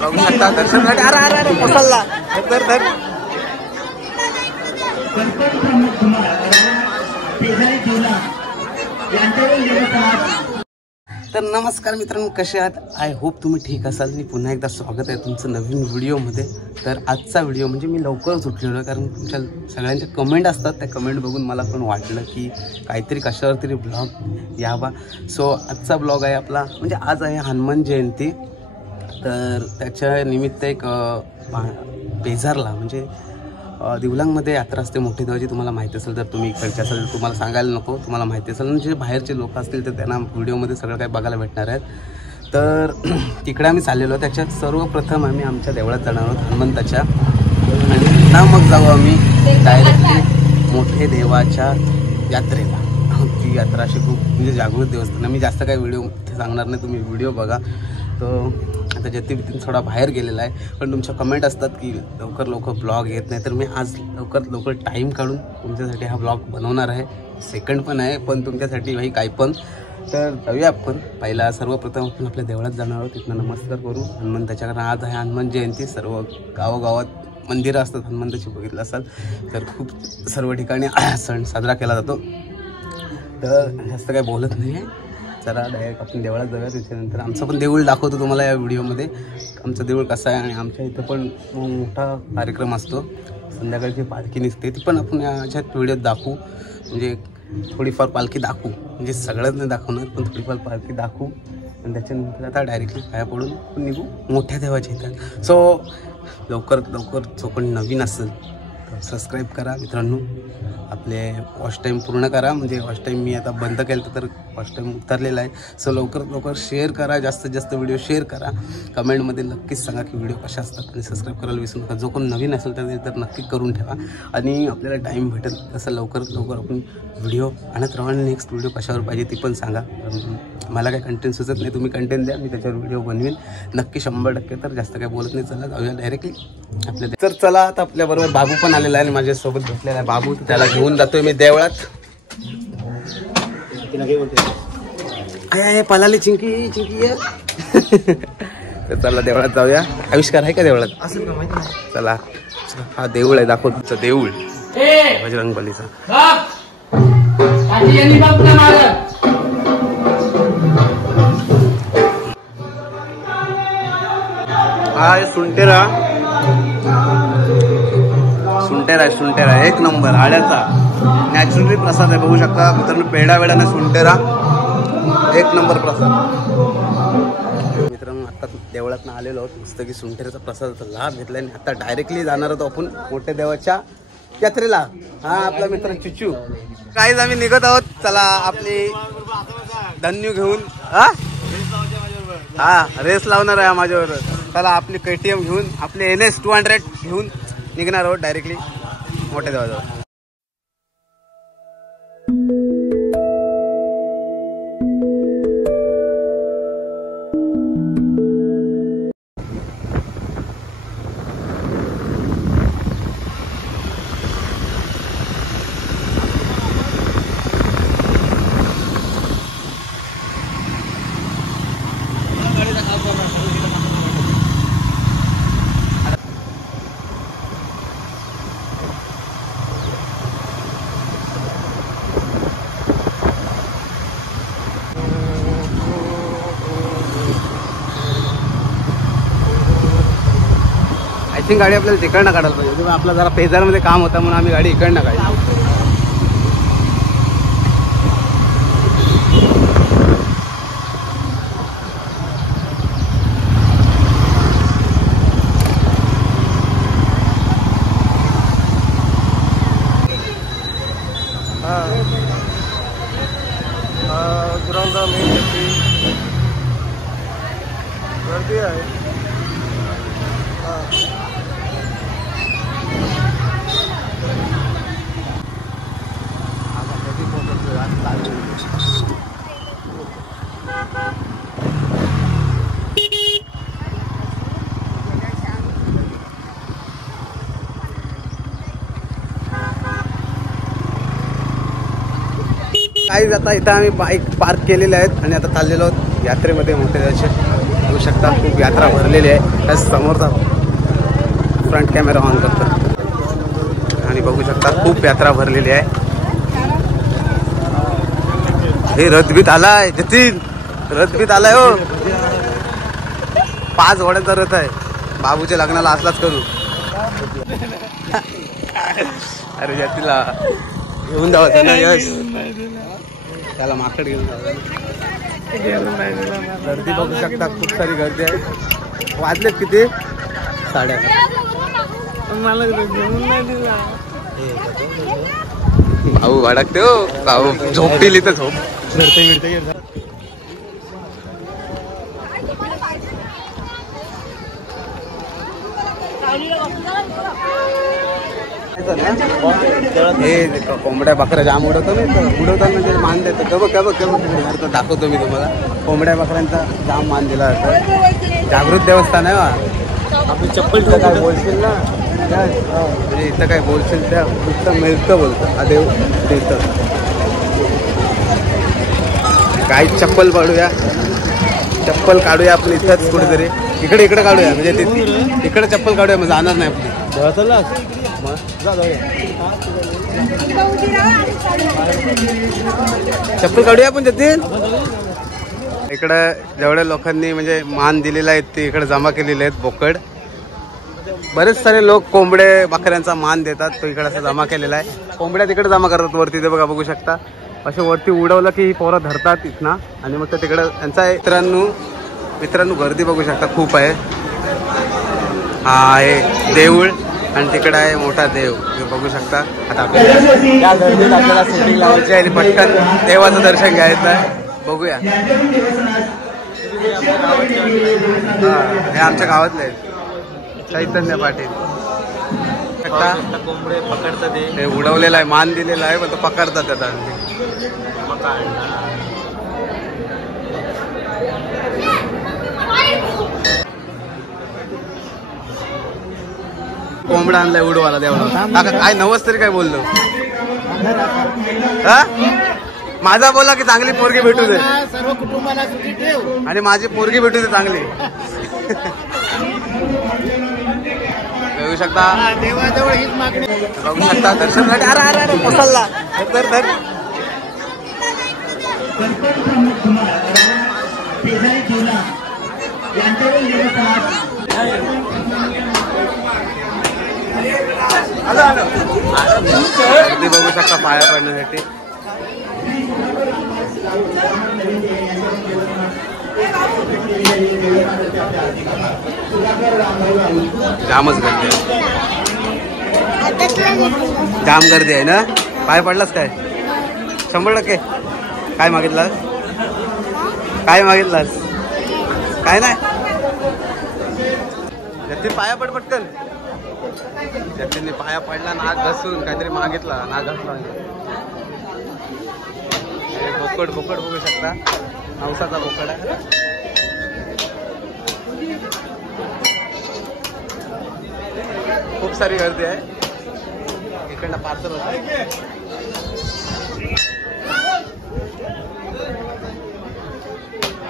बघू शकता दर्शनासाठी. अरे पसरला तर तर नमस्कार मित्रांनो, कसे आहात? आय होप तुम्ही ठीक असाल. मी पुन्हा एकदा स्वागत आहे तुमचं नवीन व्हिडिओमध्ये. तर आजचा व्हिडिओ म्हणजे मी लवकरच उठलेलो आहे, कारण तुमच्या सगळ्यांच्या कमेंट असतात. त्या कमेंट बघून मला पण वाटलं की काहीतरी कशावर तरी ब्लॉग यावा. सो आजचा ब्लॉग आहे आपला, म्हणजे आज आहे हनुमान जयंती. तर त्याच्या निमित्त एक पेझारला म्हणजे दिवलांगमध्ये यात्रा असते मोठी देवाची. तुम्हाला माहिती असेल, तर तुम्ही इकडचे असेल तुम्हाला सांगायला नको, तुम्हाला माहिती असेल. म्हणजे बाहेरचे लोक असतील तर त्यांना व्हिडिओमध्ये सगळं काही बघायला भेटणार आहेत. तर तिकडे आम्ही चाललेलो. त्याच्यात सर्वप्रथम आम्ही आमच्या देवळात जाणार आहोत हनुमंताच्या, आणि पुन्हा मग जाऊ आम्ही डायरेक्टली मोठे देवाच्या यात्रेला. ती यात्रा अशी खूप म्हणजे जागृत देवस्थान. मी जास्त काही व्हिडिओ सांगणार नाही, तुम्ही व्हिडिओ बघा. तो आता जतीन थोडा बाहेर गेलेला आहे, पण तुमच्या कमेंट असतात की लवकर ब्लॉग येत नाही. तर मी आज लवकर टाईम काढून तुमच्यासाठी हा ब्लॉग बनवणार आहे. सेकंड पण आहे, पण तुमच्यासाठी भाई काही पण. तर जाऊया आपण. पहिला सर्वप्रथम आपण आपल्या देवळात जाणार आहोत, तिथनं नमस्कार करू हनुमंताच्या, कारण आज आहे हनुमान जयंती. सर्व गावोगावात मंदिरं असतात हनुमंताची, बघितलं असाल तर. खूप सर्व ठिकाणी सण साजरा केला जातो. तर जास्त काही बोलत नाही आहे, चला डायरेक्ट आपण देवळात जाऊया. त्याच्यानंतर आमचं पण देऊळ दाखवतो तुम्हाला या व्हिडिओमध्ये. आमचं देऊळ कसं आहे, आणि आमच्या इथं पण मोठा कार्यक्रम असतो, संध्याकाळची पालखी निघते, ती पण आपण याच्यात व्हिडिओत दाखवू. म्हणजे थोडीफार पालखी दाखवू, म्हणजे सगळंच नाही दाखवणार, पण थोडीफार पालखी दाखवू. आणि त्याच्यानंतर आता डायरेक्टली पाया पडून आपण निघू मोठ्या देवाच्या इथं. सो लवकर जो कोणी नवीन असेल तर सबस्क्राईब करा मित्रांनो. आपले वॉच टाईम पूर्ण करा. म्हणजे वॉच टाईम मी आता बंद केलं तर वॉच टाईम उतरलेला आहे. सो लवकर शेअर करा, जास्तीत जास्त व्हिडिओ शेअर करा. कमेंटमध्ये नक्कीच सांगा की व्हिडिओ कशा असतात, आणि सबस्क्राईब करायला विसरू नका. जो कोण नवीन असेल तर नक्की करून ठेवा. आणि आपल्याला टाईम भेटेल तसं लवकर आपण व्हिडिओ आणत राहू. आणि नेक्स्ट व्हिडिओ कशावर पाहिजे ती पण सांगा. मला काही कंटेंट सुचत नाही, तुम्ही कंटेंट द्या, मी त्याच्यावर व्हिडिओ बनवेन नक्की 100%. तर जास्त काही बोलत नाही, चला जाऊया डायरेक्टली आपल्या. तर चला, आता आपल्याबरोबर बाबू पण आलेला आहे आणि माझ्यासोबत भेटलेला आहे बाबू. त्याला घेऊन जातोय मी देवळात. काय पलाली चिंकी आहे. तर चला देवळात जाऊया. आविष्कार आहे का देवळात? असेल का माहिती नाही. चला, हा देऊळ आहे, दाखव तुमचं देऊळ बजरंगबलीचा. हा सुंटेरा एक नंबर आळ्याचा नॅचरली प्रसाद आहे. बघू शकता मित्रांनो, पेढा वेळाने सुंटेरा एक नंबर प्रसाद. मित्रांनो, आता देवळातनं आलेलो आहोत, मस्त की सुंटेराचा प्रसादाचा लाभ घेतला. आणि आता डायरेक्टली जाणार आहोत आपण मोठ्या देवाच्या यात्रेला. हा आपला मित्र चिचू. काहीच आम्ही निघत आहोत. चला आपली धन्यू घेऊन. हा रेस लावणार आहे माझ्यावर. चला आपली KTM घेऊन, आपले NS 200 घेऊन निघणार आहोत डायरेक्टली मोठ्या देवाजवळ. गाडी आपल्याला तिकडनं काढायला पाहिजे. आपला जरा पेझारमध्ये काम होता म्हणून आम्ही गाडी इकडनं काढली. गर्दी आहे. काही आता इथं आम्ही बाईक पार्क केलेले आहेत आणि आता चाललेलो आहोत यात्रेमध्ये मोठे. शकता खूप यात्रा भरलेली आहे. त्या समोरचा फ्रंट कॅमेरा ऑन करतो आणि बघू शकता खूप यात्रा भरलेली आहे. हे रथबीत आलाय जतीन, रथबीत आलाय हो. 5 घोड्यांचा रथ आहे. बाबूच्या लग्नाला असलाच करू. अरे जतीला घेऊन जावं ना यश, त्याला माकड घेऊन जावं. गर्दी बघू शकता खूप सारी गर्दी आहे. वाजलेत किती? 11:30. मला घेऊन नाही दिला भाऊ. अडकते हो भाऊ, झोपतील इथं झोप. हे कोंबड्या बकऱ्या जाम उडवतो ना, उडवताना म्हणजे मान देतो. कब दाखवतो मी तुम्हाला. कोंबड्या बकऱ्यांचा जाम मान दिला जातो. जागृत देवस्थान आहे बा. आपली चप्पल काय बोलशील ना, म्हणजे इथं काय बोलशील त्या नुसतं मिळतं बोलतं. हा देव देतं. काय चप्पल काढूया, चप्पल काढूया आपली इथंच कुठेतरी. इकडे काढूया म्हणजे इकडे चप्पल काढूया मग जाणार नाही आपली. चप्पल काढूया आपण जतीन. इकडं जेवढ्या लोकांनी म्हणजे मान दिलेला आहे ते इकडे जमा केलेले आहेत. बोकड बरेच सारे लोक कोंबडे बकऱ्यांचा मान देतात. तो इकडे असं जमा केलेला आहे. कोंबड्या तिकडे जमा करतात वरती. ते बघा बघू शकता. असे वरती उडवलं की ही पोरं धरतात इथनं आणि मग ते तिकडं त्यांचा मित्रांनो गर्दी बघू शकता खूप आहे. हा आहे देऊळ आणि तिकडे आहे मोठा देव. हे बघू शकता. आता आपल्याला त्या गर्दीत आपल्याला सेटिंग लावायची आहे आणि पटकन देवाचं दर्शन घ्यायचं आहे. बघूया. हे आमच्या गावातले आहेत. चैतन्य पाटील कोंबडे पकडतात. हे उडवलेला आहे, मान दिलेला आहे पण तो पकडतात त्याचा. कोंबडा आणलाय उडवाला देवळा. काय नवस तरी काय बोललो. माझा बोला की चांगली पोरगी भेटू दे, सर्व कुटुंबाला सुखी ठेव आणि माझी पोरगी भेटू दे चांगली. बघू शकता देवाजवळ हीच मागणी. बघू शकता दर्शनासाठी. अरे मुसल्ला धर. गर्दी बघू शकता पाया पडण्यासाठी. जामच गर्दी आहे. जाम गर्दी आहे ना. पाय पडलास काय? 100%. काय मागितलास? काय नाही. जतीन पाया पड पटकन. जतीनने पाया पडला, नाक घसून काहीतरी मागितला, नाक घसला. बोकड बघू शकता. नवसाचा बोकड आहे. खूप सारी गर्दी आहे. इकडनं पार्सल होत.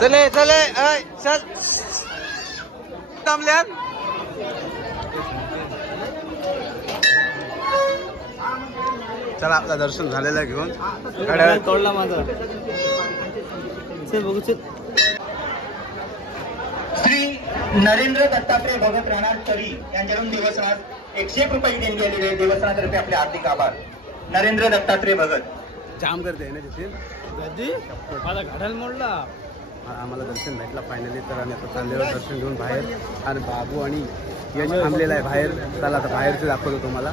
चले चल थांबल्या. चला आपलं दर्शन झालेलं घेऊन. गाड्या तोडला माझा. बघू. श्री नरेंद्र दत्तात्रय भगत राणातरी यांच्याकडून देवस्थानात 101 रुपये देणगी आलेली आहे. देवस्थानातर्फे आपले हार्दिक आभार. नरेंद्र दत्तात्रय भगत. जाम गर्दी आहे ना तिथे. गर्दी माझा घड्याळ मोडला. आम्हाला दर्शन भेटला फायनली. तर आम्ही आता चाललेलो दर्शन घेऊन बाहेर. आणि बाबू आणि यश थांबलेला आहे बाहेर. चला आता बाहेरचं दाखवतो तुम्हाला.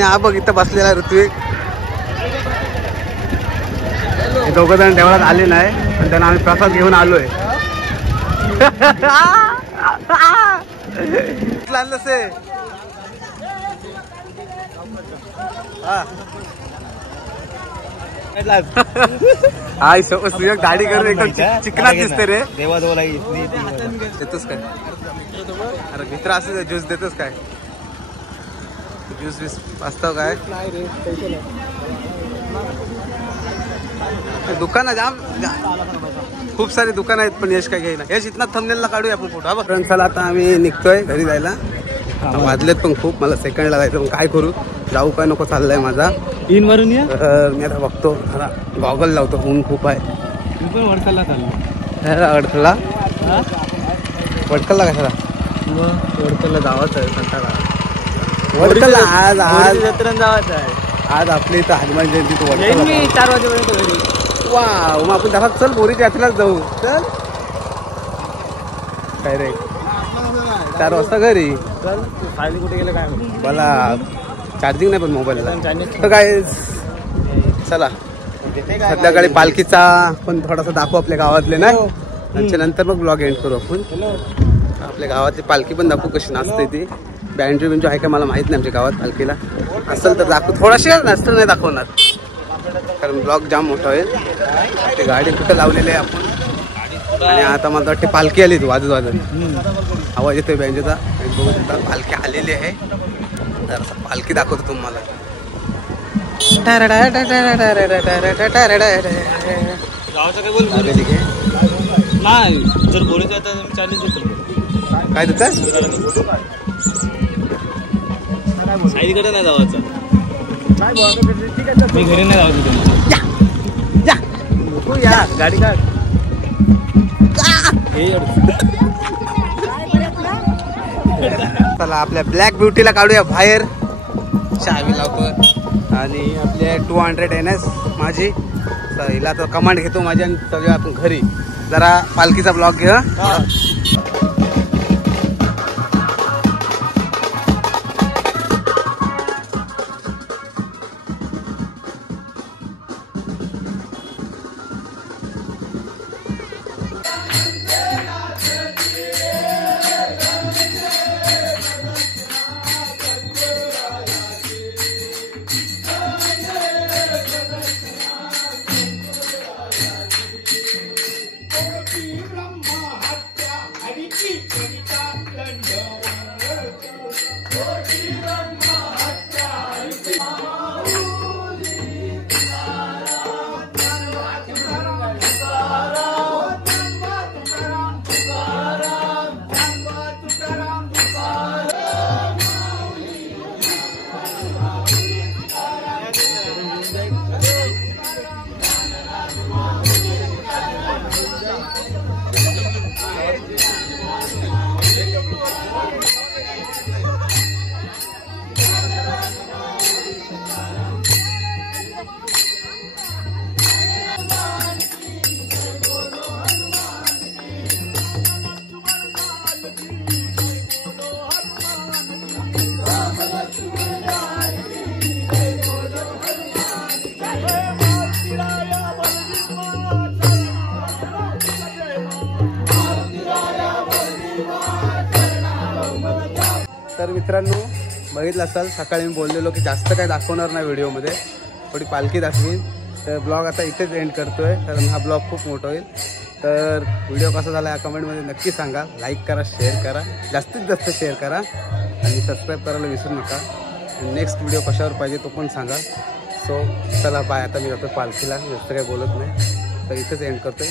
हा बघ इथं बसलेला आहे ऋत्विक. दोघं जण देवळात आले नाही पण त्यांना आम्ही प्रसाद घेऊन आलोय. हा सुयोग दाढी करून एकदम चिकनात दिसते रे. देवाजवळ देतोस काय? अरे मित्र असं ज्यूस देतोस काय? ज्यूस बीस असतं काय? दुकान जाम खूप सारे दुकान आहेत पण यश काय घेईना. यश इथनं थंबनेलला काढूया आपण फोटो. हा चला आता आम्ही निघतोय घरी जायला. वाजलेत पण खूप, मला सेकंडला जायचं पण काय करू, जाऊ काय नको चाललंय माझा. इन वरून या मी आता बघतो, गॉगल लावतो, ऊन खूप आहे. मी पण वडकलला चाललो. अडखला वडकलला कशाला? वडकलला जावाच आहे कंटाळा. वडकलला आज आज जत्रेला जावाच आहे. आज आपली इथं हनुमान जयंती तू येईन वडकलला. मी 4 वाजेपर्यंत घरी. वा मग आपण तसा चल बोरीच्या यात्रेलाच जाऊ. चल काय रे 4 वाजता घरी. चल फायली कुठे गेले काय माहिती. मला चार्जिंग नाही पण मोबाईलला. चायनीज तर काय चला संध्याकाळी पालखीचा पण थोडासा दाखवू आपल्या गावातले ना. नंतर मग ब्लॉग एंड करू आपण. आपल्या गावातली पालखी पण दाखवू कशी नाचते ती. बँड्री बिंजो आहे का मला माहित नाही आमच्या गावात पालखीला. असेल तर दाखवू थोडाशी, नसतं नाही दाखवणार कारण ब्लॉग जाम मोठा होईल. ते गाडी कुठं लावलेली आहे आपण. आणि आता मला वाटते पालखी आली तू वाजत वाजत आवाज येतोय बँजोचा. बघू शकता पालखी आलेली आहे. तर पालखी दाखवतो तुम्हाला. गावाचं काय बोल नाही. जर बोलत आहे तर चार्जेस काय देतात साईडकडे नाही जावायचं. मी घरी नाही जाऊ. या गाडी काढ. चला आपल्या ब्लॅक ब्युटीला काढूया बाहेर. चावी लावतो आणि आपले 200 NS माझी. तर हिला तर कमांड घेतो माझ्या आणि जाऊया आपण घरी. जरा पालखीचा ब्लॉग घे. तर मित्रांनो बघितलं असाल सकाळी मी बोललेलो की जास्त काय दाखवणार नाही व्हिडिओमध्ये, थोडी पालखी दाखवीन. तर ब्लॉग आता इथेच एंड करतोय कारण हा ब्लॉग खूप मोठा होईल. तर व्हिडिओ कसा झाला या कमेंटमध्ये नक्की सांगा. लाईक करा, शेअर करा, जास्तीत जास्त शेअर करा आणि सबस्क्राईब करायला विसरू नका. नेक्स्ट व्हिडिओ कशावर पाहिजे तो पण सांगा. सो चला बाय. आता मी जातो पालखीला, जास्त काही बोलत नाही. तर इथेच एंड करतोय.